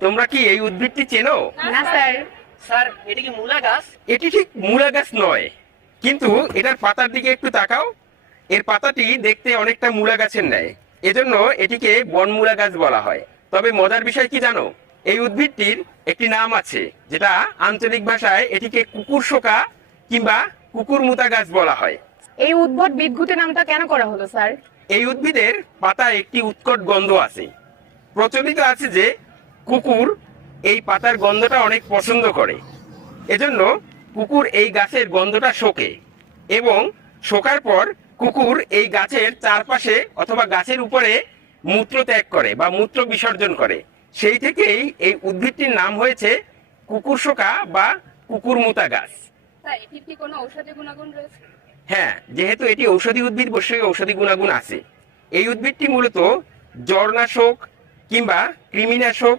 তোমরা কি এই উদ্ভিদটি চেনো? না স্যার। স্যার এটা কি মূলা গাছ? এটি ঠিক মূলা গাছ নয়, কিন্তু এটার পাতার দিকে একটু তাকাও। এর পাতাটি দেখতে অনেকটা মূলা গাছের ন্যায়, এজন্য এটিকে বনমূলা গাছ বলা হয়। তবে মজার বিষয় কি জানো, এই উদ্ভিদটির একটি নাম আছে, যেটা আঞ্চলিক ভাষায় এটিকে কুকুর শোকা কিংবা কুকুর মুতা গাছ বলা হয়। এই উদ্ভট বিদঘুটে নামটা কেন করা হলো স্যার? এই উদ্ভিদের পাতায় একটি উৎকট গন্ধ আছে। প্রচলিত আছে যে কুকুর এই পাতার গন্ধটা অনেক পছন্দ করে, এজন্য কুকুর এই গাছের গন্ধটা শোকে, এবং শোকার পর কুকুর এই গাছের চারপাশে অথবা গাছের উপরে মূত্র ত্যাগ করে বা মূত্র বিসর্জন করে। সেই থেকেই এই উদ্ভিদটির নাম হয়েছে কুকুর শোকা বা কুকুর মুতা গাছ। স্যার এটির কি কোনো ঔষধি গুণাগুণ রয়েছে? হ্যাঁ, যেহেতু এটি ঔষধি উদ্ভিদ, অবশ্যই ঔষধি গুণাগুণ আছে। এই উদ্ভিদটি মূলত জ্বরনাশক কিংবা কৃমিনাশক